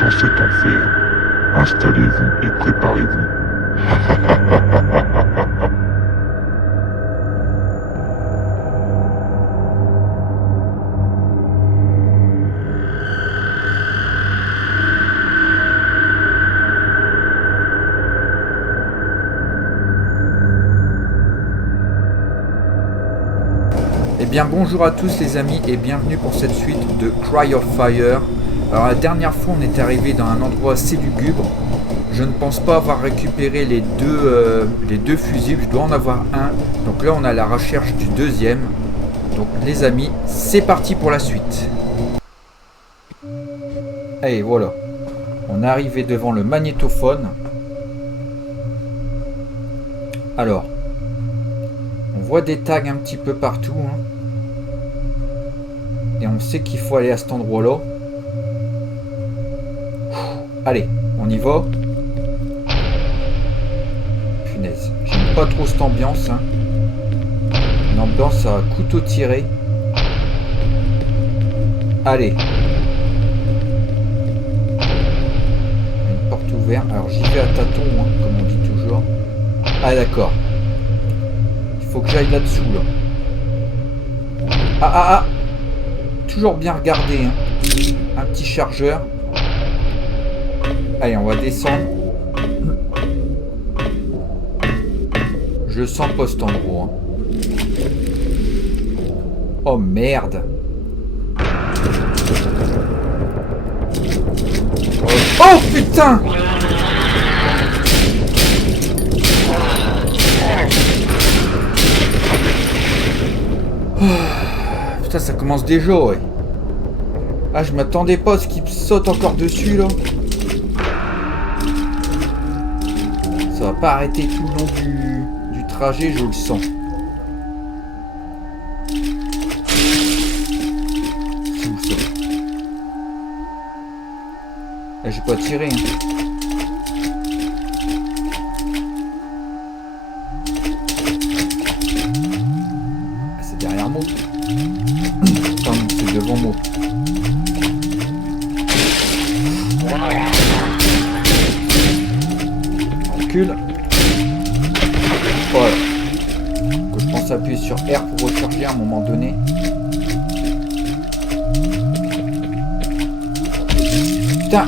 dans cet enfer. Installez-vous et préparez-vous. Eh bien bonjour à tous les amis et bienvenue pour cette suite de Cry of Fire. Alors la dernière fois on est arrivé dans un endroit assez lugubre. Je ne pense pas avoir récupéré les deux fusibles, je dois en avoir un. Donc là on est à la recherche du deuxième. Donc les amis, c'est parti pour la suite. Allez voilà, on est arrivé devant le magnétophone. Alors, on voit des tags un petit peu partout. Hein. Et on sait qu'il faut aller à cet endroit-là. Allez, on y va. Punaise, j'aime pas trop cette ambiance. Hein. Une ambiance à couteau tiré. Allez. Une porte ouverte. Alors j'y vais à tâtons, hein, comme on dit toujours. Ah d'accord. Il faut que j'aille là-dessous, là. Ah. Toujours bien regardé, hein. Un petit chargeur. Allez, on va descendre. Je sens pas cet endroit. Hein. Oh merde. Oh putain. Putain, ça commence déjà, ouais. Ah, je m'attendais pas à ce qu'il saute encore dessus, là. Ça va pas arrêter tout le long du trajet, je le sens. C'est où ça? Là, j'ai pas tiré, hein. Ah, c'est derrière moi. Pardon, c'est devant moi. Voilà. Que je pense appuyer sur R pour recharger à un moment donné. Putain.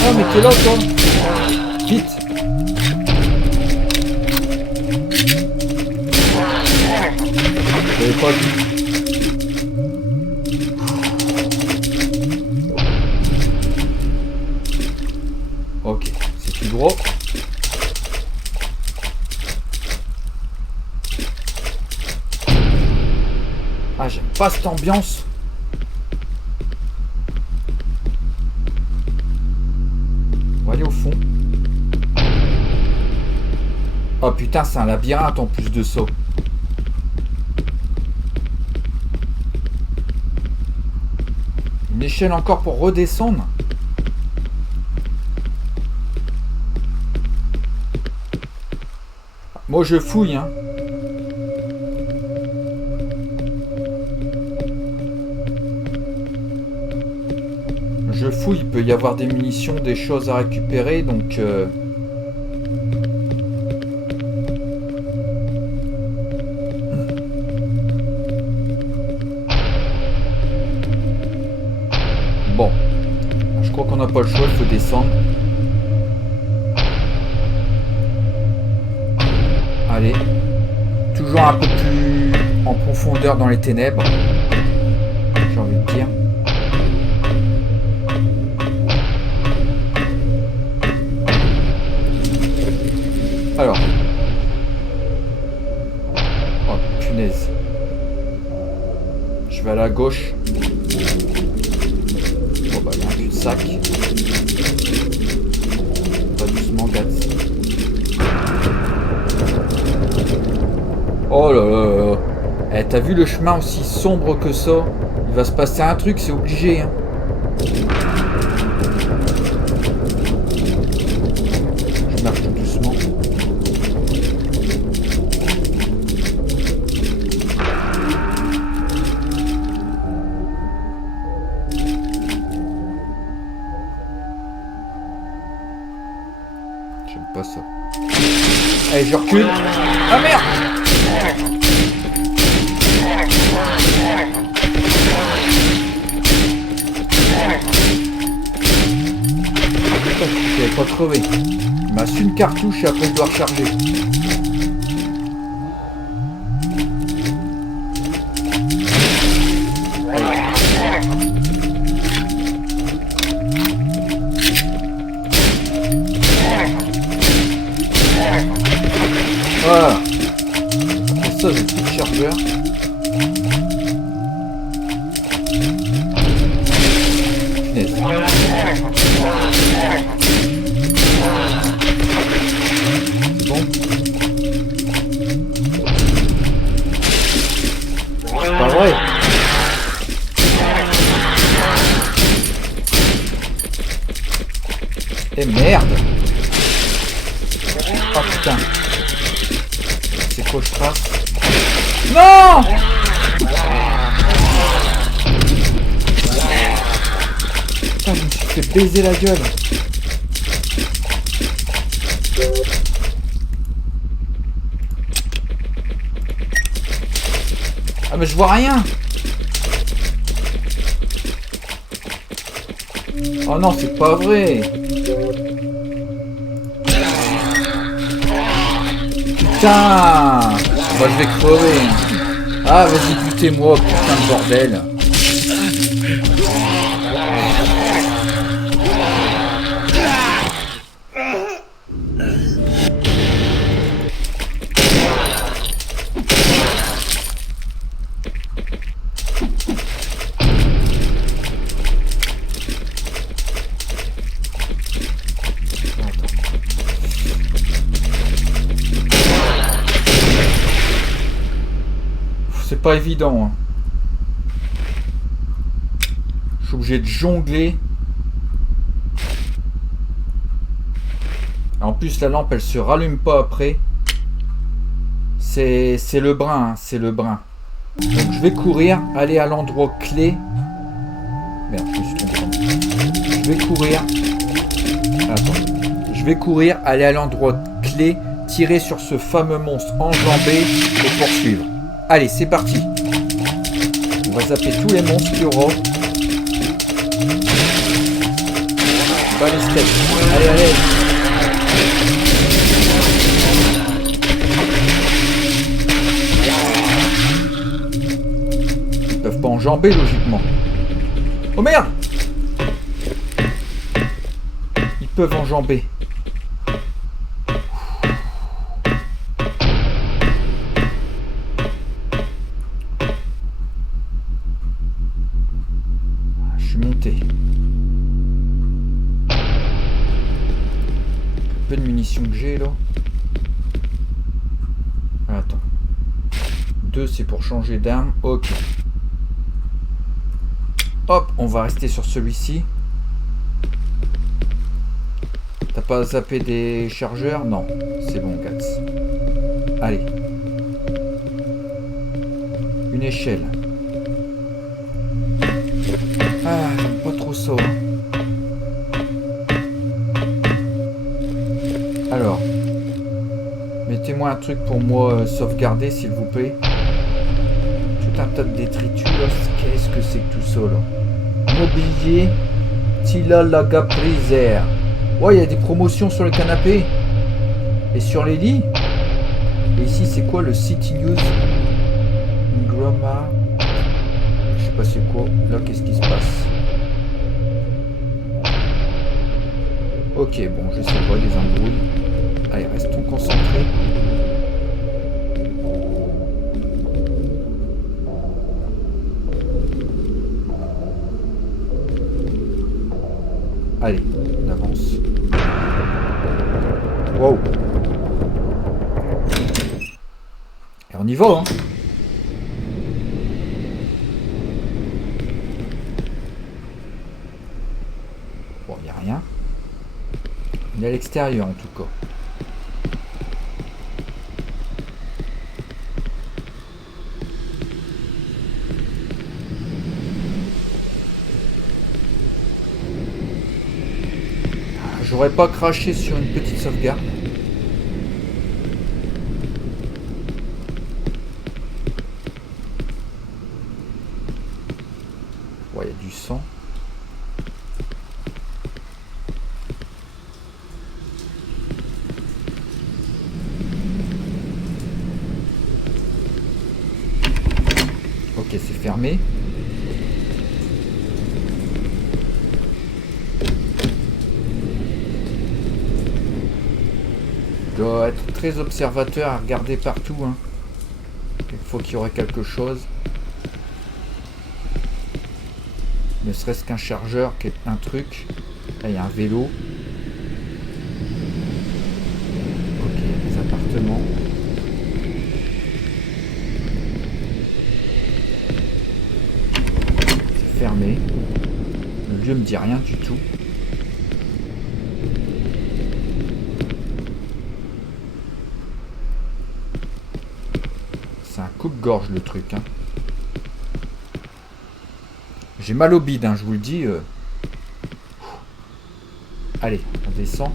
Oh mais t'es là toi. Vite. J'avais pas vu. Ok, c'est tout gros. Ah, j'aime pas cette ambiance. On va aller au fond. Oh putain, c'est un labyrinthe en plus de ça. Une échelle encore pour redescendre. Moi je fouille, hein. Je fouille, il peut y avoir des munitions, des choses à récupérer, donc... Bon. Je crois qu'on n'a pas le choix, il faut descendre. Allez. Toujours un peu plus en profondeur dans les ténèbres. J'ai envie de dire. Alors. Oh punaise. Je vais à la gauche. Bon bah il y a un cul-de-sac. Pas doucement Gats. Oh là là là. Eh, t'as vu le chemin aussi sombre que ça? Il va se passer un truc, c'est obligé, hein. Je marche tout doucement. Allez, je recule. Ah merde! Je n'avais pas crevé. Il m'a su une cartouche et après je dois recharger. Voilà. Après ça, j'ai plus de chargeur. Punaise. C'est bon. C'est pas vrai. Eh merde. Oh putain. C'est quoi je trace? Non! Putain, je me suis fait baiser la gueule. Ah mais je vois rien. Oh non, c'est pas vrai. Putain! Moi je vais crever. Ah vas-y butez-moi, putain de bordel. C'est pas évident. Hein. Je suis obligé de jongler. En plus la lampe elle se rallume pas après. C'est le brin, hein, c'est le brin. Donc je vais courir, aller à l'endroit clé. Merde, je me suis trompé. Je vais courir. Attends. Je vais courir, aller à l'endroit clé, tirer sur ce fameux monstre enjambé et poursuivre. Allez, c'est parti. On va zapper tous les monstres qu'il y aura. Pas les steps. Allez, allez. Ils peuvent pas enjamber logiquement. Oh merde! Ils peuvent enjamber. Peu de munitions que j'ai là. Attends. 2 c'est pour changer d'arme. Ok. Hop, on va rester sur celui-ci. T'as pas zappé des chargeurs? Non. C'est bon, Gats. Allez. Une échelle. Ah, j'aime pas trop ça. Alors, mettez-moi un truc pour moi sauvegarder, s'il vous plaît. Tout un tas de détritus. Qu'est-ce que c'est que tout ça, là? Mobilier. Tila Laga Priser. Ouais, il y a des promotions sur le canapé. Et sur les lits. Et ici, c'est quoi le City News? Grama. Je sais pas c'est quoi. Là, qu'est-ce qui se passe? Ok, bon, je sais pas, des embrouilles. Allez, restons concentrés. Allez, on avance. Wow. Et on y va, hein. Bon, il n'y a rien. Il est à l'extérieur, en tout cas. J'aurais pas craché sur une petite sauvegarde. Ouais, il y a du sang. Ok, c'est fermé. Je dois être très observateur à regarder partout. Hein. Il faut qu'il y aurait quelque chose. Ne serait-ce qu'un chargeur, un truc. Là, il y a un vélo. Ok, des appartements. C'est fermé. Le lieu me dit rien du tout. C'est un coupe-gorge le truc. Hein. J'ai mal au bide, hein, je vous le dis. Allez, on descend.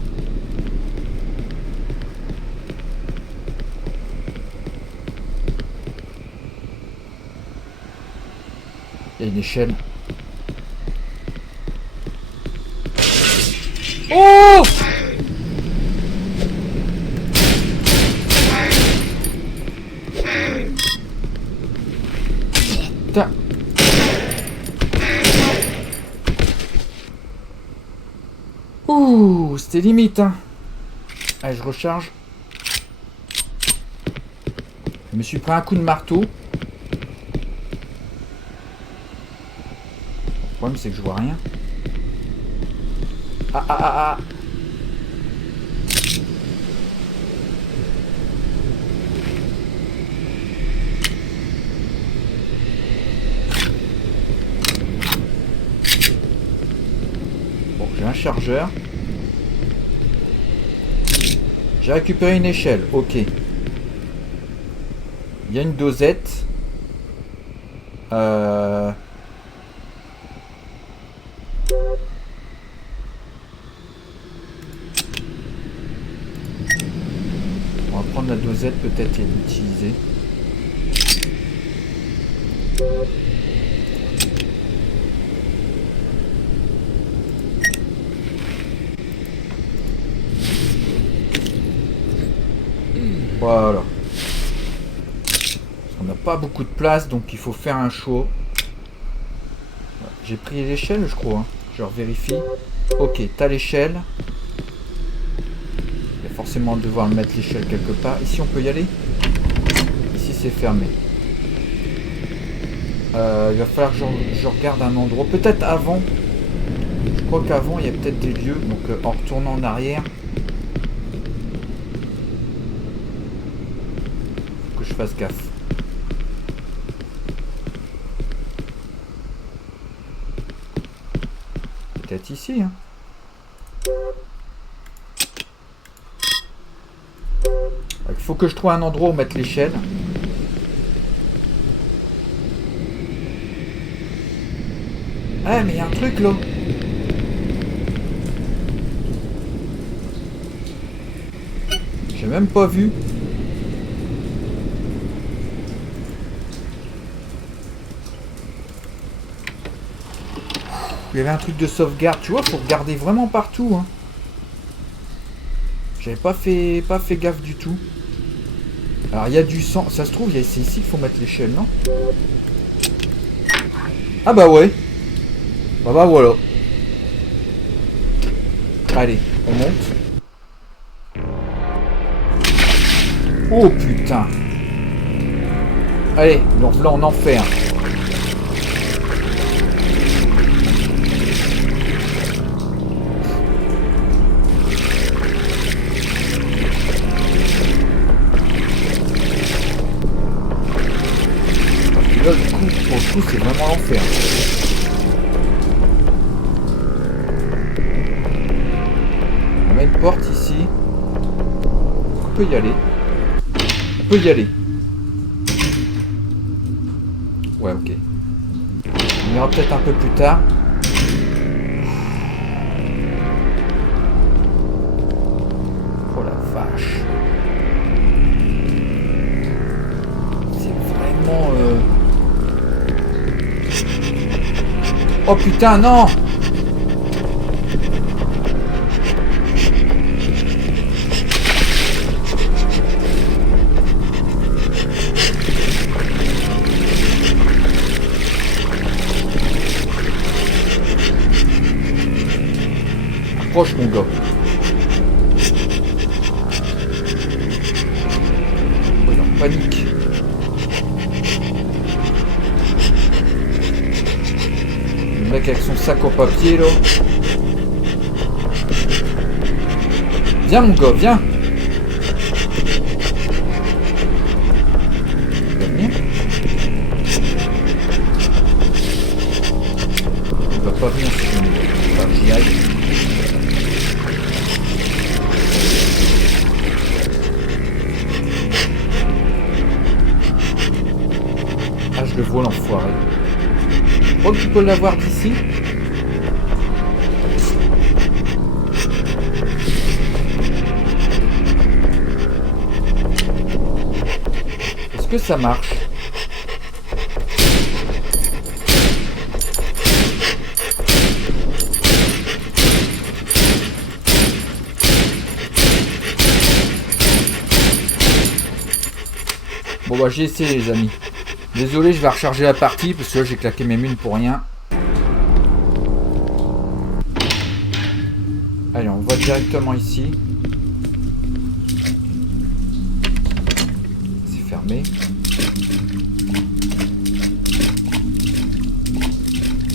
Il y a une échelle. Oh! Putain. Ouh, c'était limite, hein. Allez, je recharge. Je me suis pris un coup de marteau. Le problème, c'est que je vois rien. Ah, ah, ah, ah. Bon, j'ai un chargeur. J'ai récupéré une échelle, ok. Il y a une dosette. On va prendre la dosette peut-être et l'utiliser. Voilà. On n'a pas beaucoup de place, donc il faut faire un show. J'ai pris l'échelle, je crois. Hein. Je revérifie. Ok, t'as l'échelle. Il y a forcément devoir mettre l'échelle quelque part. Ici, on peut y aller. Ici, c'est fermé. Il va falloir que je regarde un endroit. Peut-être avant. Je crois qu'avant, il y a peut-être des lieux. Donc, en retournant en arrière. Faut que je fasse gaffe. Peut-être ici. Hein. Il faut que je trouve un endroit où mettre l'échelle. Ah, mais il y a un truc là. J'ai même pas vu. Il y avait un truc de sauvegarde. Tu vois, faut regarder vraiment partout. Hein. J'avais pas fait gaffe du tout. Alors, il y a du sang. Ça se trouve, c'est ici qu'il faut mettre l'échelle, non? Ah bah ouais. Bah voilà. Allez, on monte. Oh putain. Allez, donc là on en fait un. Là, du coup, pour le coup, c'est vraiment l'enfer. On met une porte ici. On peut y aller. On peut y aller. Ouais, ok. On ira peut-être un peu plus tard. Oh la vache. C'est vraiment... Oh putain, non! Approche mon gars. Oh, il est en panique. Le mec avec son sac en papier là. Viens mon gars, viens. Il va venir. Il va pas venir si j'y aille. Ah, je le vois l'enfoiré. Je crois que tu peux l'avoir d'ici. Est-ce que ça marche? Bon bah j'ai essayé les amis. Désolé, je vais recharger la partie parce que là j'ai claqué mes mines pour rien. Allez, on va directement ici. C'est fermé.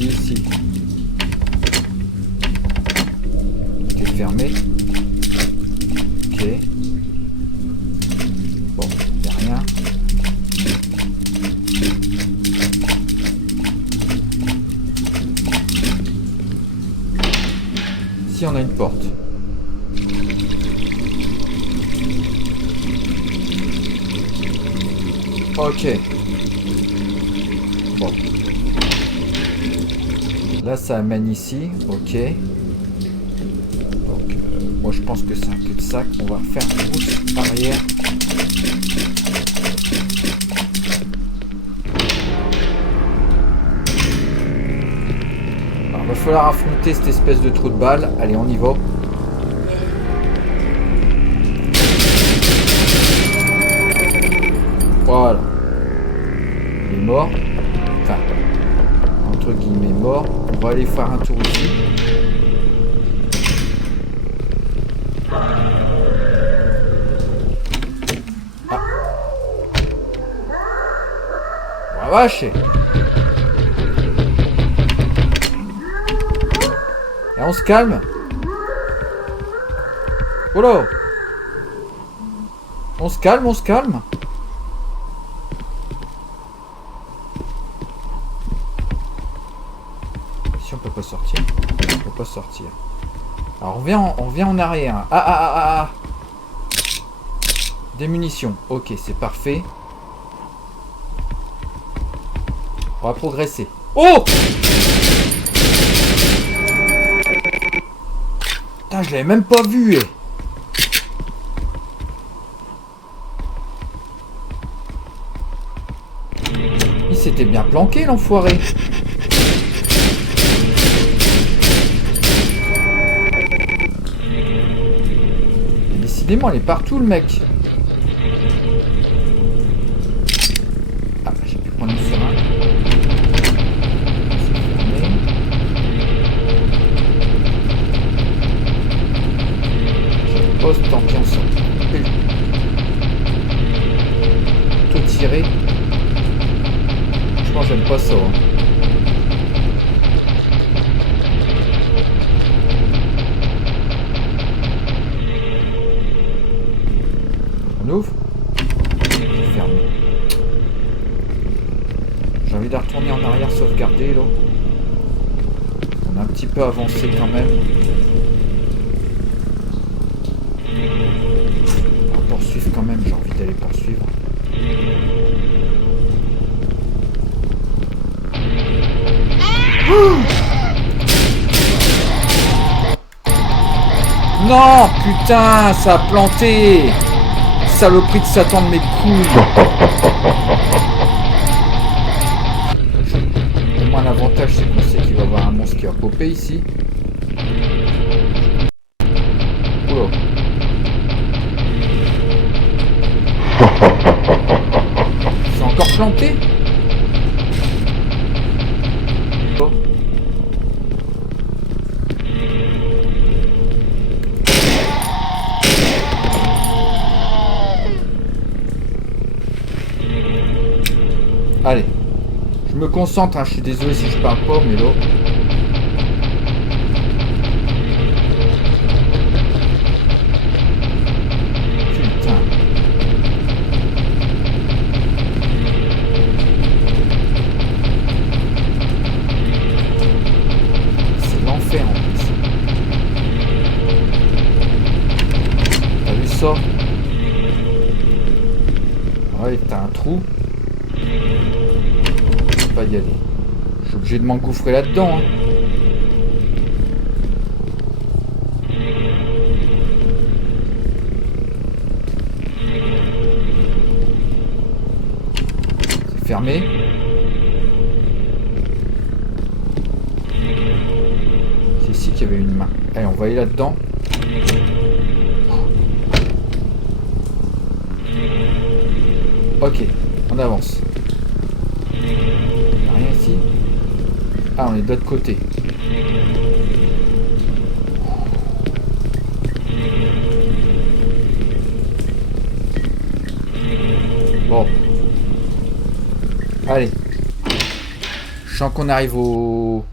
Et ici. C'est fermé. Ok. Bon, il n'y a rien. Ici on a une porte. Ok. Bon. Là ça amène ici. Ok. Donc moi je pense que c'est un cul-de-sac. On va faire une route arrière. Alors il va falloir affronter cette espèce de trou de balle. Allez, on y va. Voilà. Il est mort. Enfin, entre guillemets mort. On va aller faire un tour ici. Ah. Oh, la vache. Et on se calme. Oh là. On se calme, on se calme. On peut pas sortir. On peut pas sortir. Alors on revient en arrière. Ah. Des munitions. Ok, c'est parfait. On va progresser. Oh! Putain, je l'avais même pas vu. Il s'était bien planqué l'enfoiré. Décidément, il est partout le mec. Ah, j'ai pu prendre une seringue. C'est fermé. J'ai poste tant pis on sort. Tout tiré. Franchement, j'aime pas ça. Hein. On ouvre. C'est fermé. J'ai envie de retourner en arrière, sauvegarder là. On a un petit peu avancé quand même. On va poursuivre quand même, j'ai envie d'aller poursuivre. Non, putain, ça a planté. Saloperie de Satan de mes couilles. Au moins l'avantage c'est qu'on sait qu'il va y avoir suspect ici. Oula. C'est encore planté. Oh. Allez. Je me concentre, hein. Je suis désolé si je parle pas, mais là... Putain. C'est l'enfer en plus. T'as vu ça? Ouais, t'as un trou. Pas y aller. Je suis obligé de m'engouffrer là-dedans. Hein. C'est fermé. C'est ici qu'il y avait une main. Allez, on va aller là-dedans. Ok, on avance. Y'a rien ici. Ah, on est de l'autre côté. Bon. Allez. Je sens qu'on arrive au...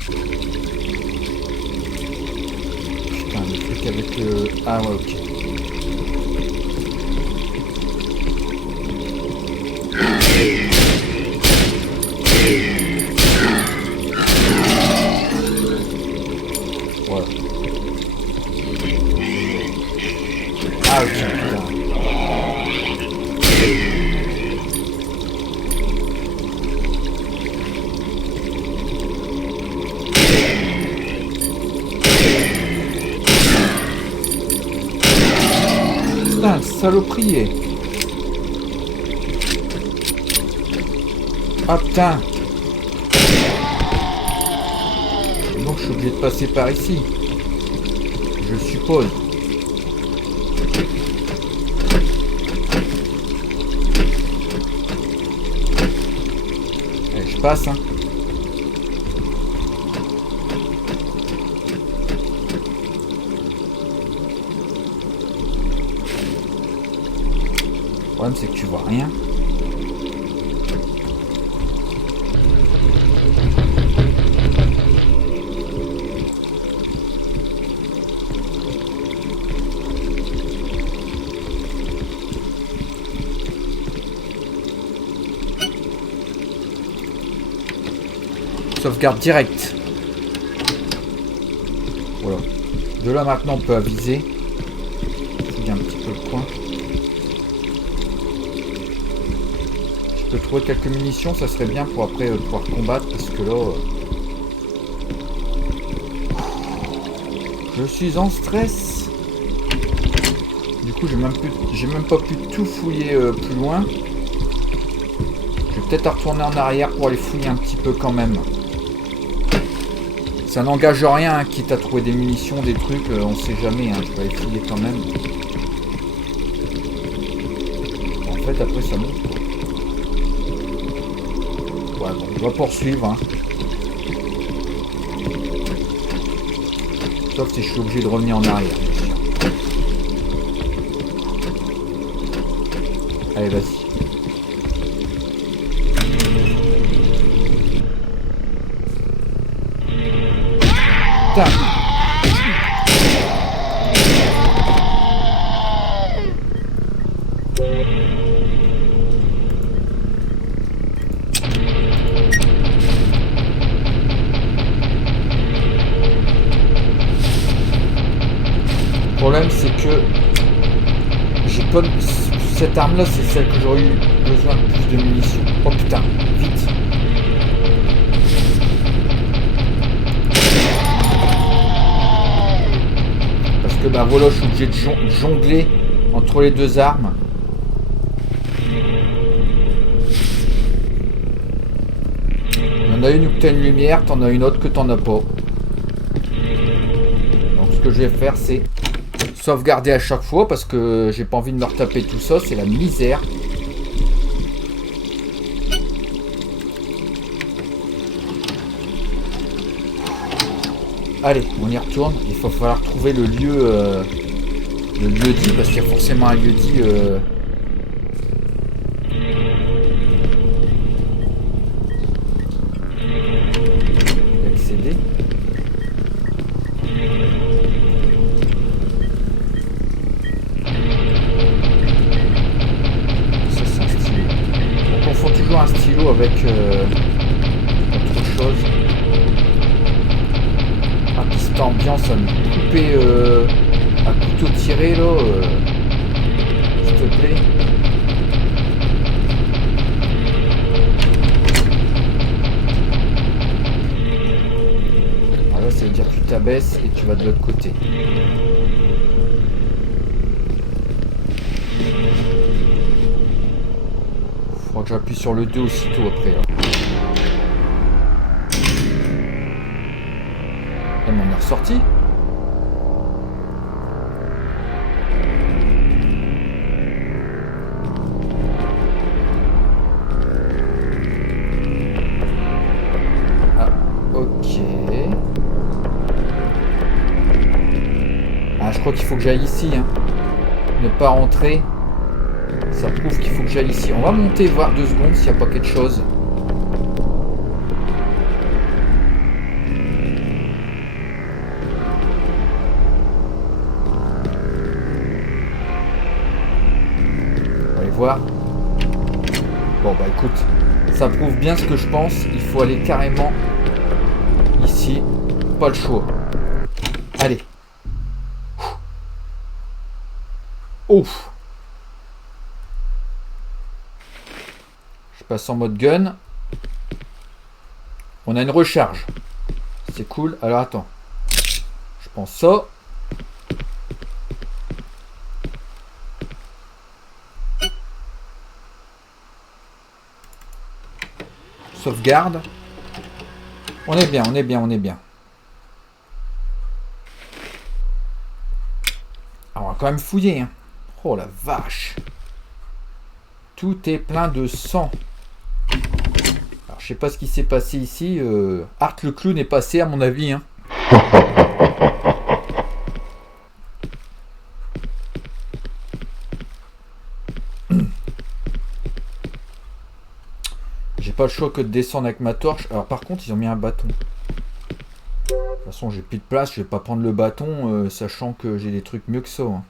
Putain, le truc avec le... Ah ouais, ok. Voilà. Ah ok, putain. Putain, saloperie. Ah putain. Donc je suis obligé de passer par ici. Je suppose. Allez, je passe, hein. Le problème c'est que tu vois rien. Sauvegarde directe. Voilà. De là maintenant on peut aviser. Il y a un petit peu le coin. Je peux trouver quelques munitions, ça serait bien pour après pouvoir combattre parce que là... Je suis en stress. Du coup j'ai même pas pu tout fouiller plus loin. Je vais peut-être retourner en arrière pour aller fouiller un petit peu quand même. Ça n'engage rien, hein, quitte à trouver des munitions, des trucs, on sait jamais, hein, je vais aller fouiller quand même. En fait, après ça monte. Ouais, bon, on va poursuivre. Hein. Sauf si je suis obligé de revenir en arrière. Allez, vas-y. Putain. Le problème c'est que j'ai pas cette arme là, c'est celle que j'aurais eu besoin de plus de munitions. Oh putain, vite. Parce que bah voilà, je suis obligé de jongler entre les deux armes. Il y en a une où tu as une lumière, t'en as une autre que t'en as pas. je vais faire, c'est sauvegarder à chaque fois parce que j'ai pas envie de me retaper tout ça, c'est la misère. Allez, on y retourne. Il va falloir trouver le lieu dit parce qu'il y a forcément un lieu dit. Accéder. Ça c'est un stylo. On confond toujours un stylo avec autre chose. Ah, puis cette ambiance à me couper à couteau tiré là, s'il te plaît. Alors là, ça veut dire que tu t'abaisses et tu vas de l'autre côté. Faudra que j'appuie sur le 2 aussitôt après là. Et on est ressorti. Ah, ok. Ah, je crois qu'il faut que j'aille ici. Hein. Ne pas rentrer. Ça prouve qu'il faut que j'aille ici. On va monter voir 2 secondes s'il n'y a pas quelque chose. Voir. Bon bah écoute, ça prouve bien ce que je pense. Il faut aller carrément ici. Pas le choix. Allez. Ouf. Je passe en mode gun. On a une recharge. C'est cool. Alors attends. Je pense ça. Sauvegarde. On est bien, on est bien, on est bien. Alors, on va quand même fouiller. Hein. Oh la vache. Tout est plein de sang. Alors, je sais pas ce qui s'est passé ici. Art le clown est passé à mon avis. Hein. Pas le choix que de descendre avec ma torche. Alors par contre ils ont mis un bâton. De toute façon j'ai plus de place, je vais pas prendre le bâton sachant que j'ai des trucs mieux que ça. Hein.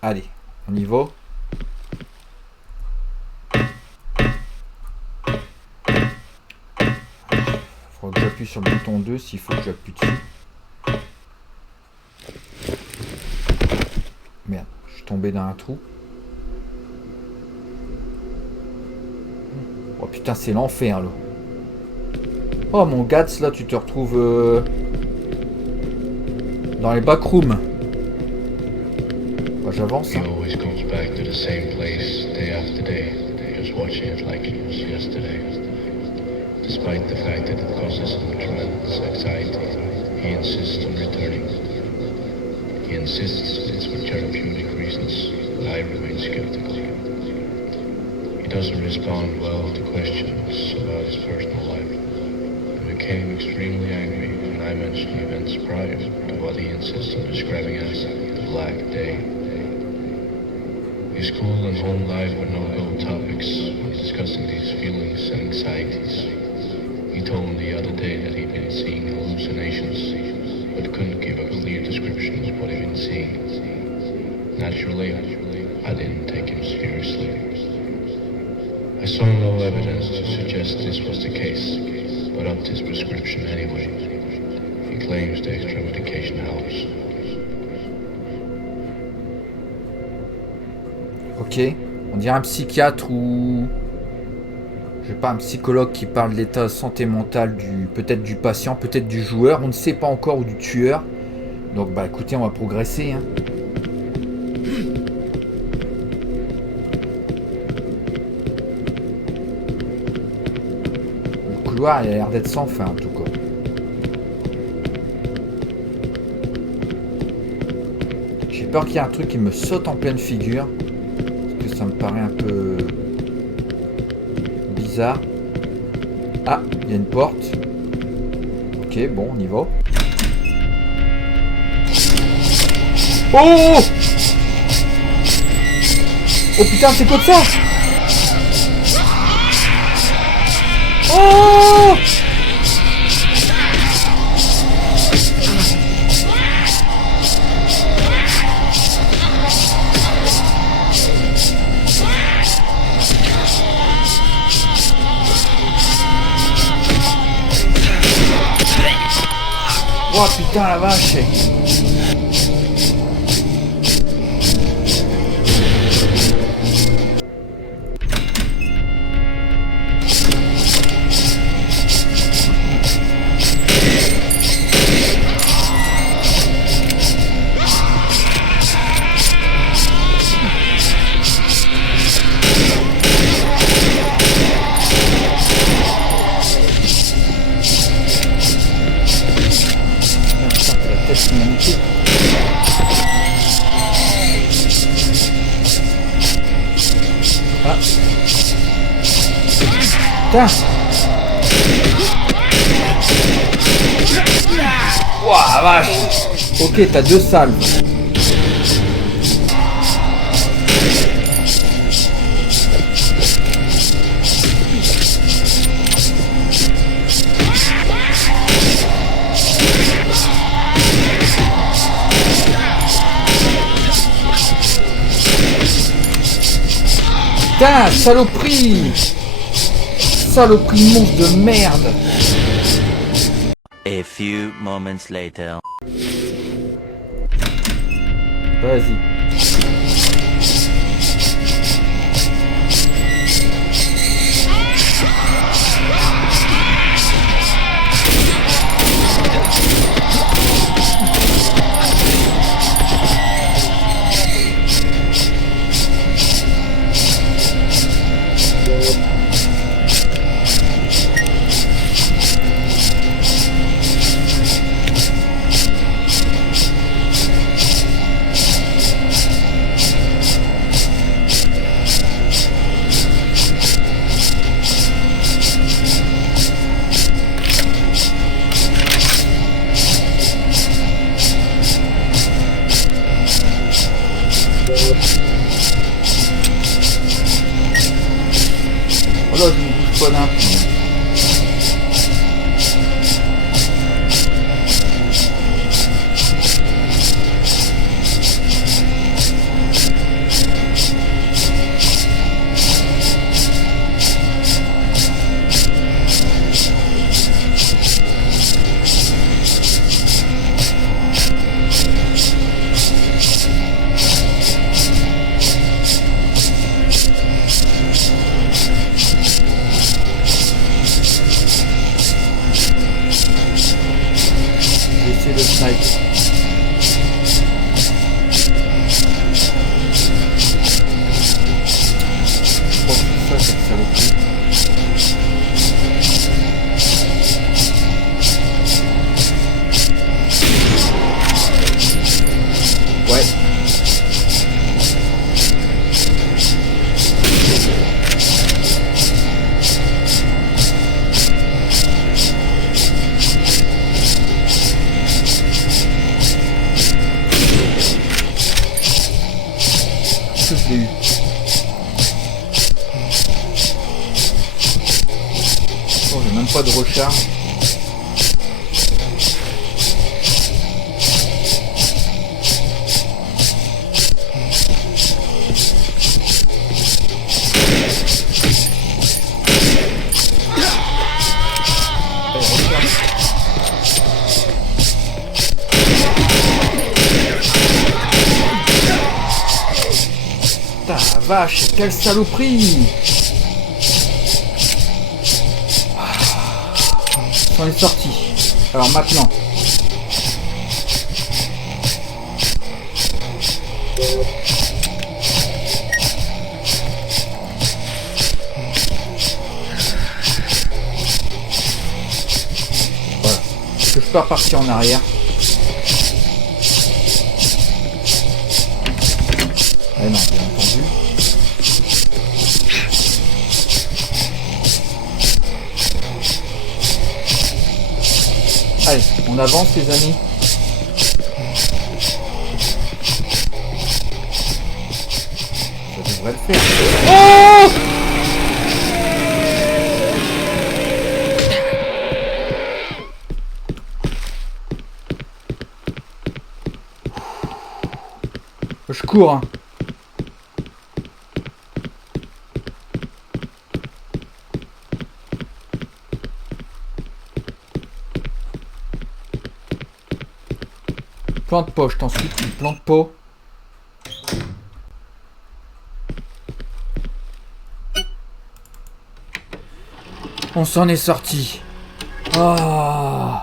Allez, on y va. Faudra que j'appuie sur le bouton 2 s'il faut que j'appuie dessus. Merde, je suis tombé dans un trou. Oh putain, c'est l'enfer là. Oh mon Gats, là tu te retrouves dans les backrooms. Oh, j'avance. Hein. Despite the fact that it causes him tremendous anxiety, he insists on returning. He insists it's for therapeutic reasons, but I remain skeptical. He doesn't respond well to questions about his personal life. He became extremely angry when I mentioned events prior to what he insists on describing as the Black Day. His school and home life were no-go topics when discussing these feelings and anxieties. He told me the other day that he'd been seeing hallucinations, but couldn't give a clear description of what he'd been seeing. Naturally, I didn't take him seriously. I saw no evidence to suggest this was the case, but upped his prescription anyway. He claims the extra medication helps. Ok, on dirait un psychiatre ou... je sais pas, un psychologue qui parle de l'état de santé mentale peut-être du patient, peut-être du joueur, on ne sait pas encore, ou du tueur. Donc bah écoutez, on va progresser. Hein. Le couloir il a l'air d'être sans fin en tout cas. peur qu'il y ait un truc qui me saute en pleine figure. Parce que ça me paraît un peu bizarre. Ah, il y a une porte. Ok, bon, on y va. Oh! Oh putain, c'est quoi ça? Oh! Oh putain la vache! Ah. Putain. Ouah, vache. Ok, t'as 2 salves. Putain, saloperie! Saloperie monstre de merde! A few moments later. Vas-y. Oh là, je ne bouge pas d'un coup. J'ai essayé de snipe. Je pense que ça, c'est saloperie. Ouais. Que je l'ai eu. Oh, j'ai même pas de recharge. Putain, la vache, quelle saloperie! On est sorti. Alors maintenant. Voilà. Est-ce que je peux repartir en arrière? Allez, on avance les amis. Ça devrait le faire. Oh! Je cours, hein. Plante pot, je t'en supplie, plante pot. On s'en est sorti. Oh.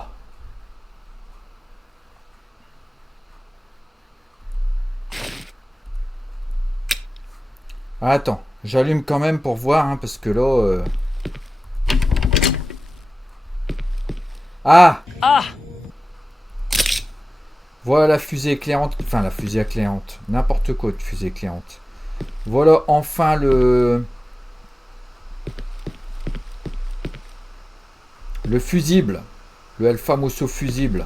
Attends, j'allume quand même pour voir, hein, parce que là... Ah! Voilà la fusée éclairante. Enfin, la fusée éclairante. N'importe quoi de fusée éclairante. Voilà enfin le fusible. Le El Famoso fusible.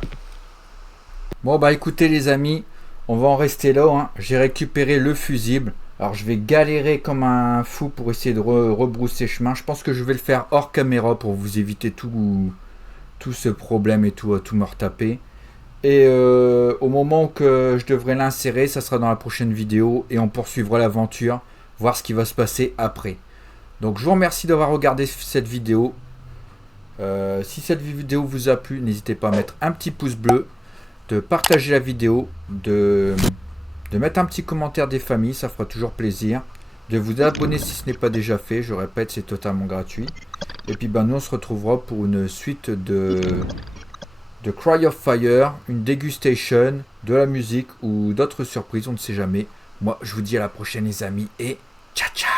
Bon, bah écoutez les amis, on va en rester là. Hein. J'ai récupéré le fusible. Alors je vais galérer comme un fou pour essayer de rebrousser chemin. Je pense que je vais le faire hors caméra pour vous éviter tout ce problème et tout me retaper. Et au moment que je devrais l'insérer, ça sera dans la prochaine vidéo et on poursuivra l'aventure, voir ce qui va se passer après. Donc je vous remercie d'avoir regardé cette vidéo. Si cette vidéo vous a plu, n'hésitez pas à mettre un petit pouce bleu, de partager la vidéo, de mettre un petit commentaire des familles, ça fera toujours plaisir. De vous abonner si ce n'est pas déjà fait, je répète, c'est totalement gratuit. Et puis ben, nous on se retrouvera pour une suite de Cry of Fire, une dégustation, de la musique ou d'autres surprises, on ne sait jamais. Moi je vous dis à la prochaine les amis et ciao ciao.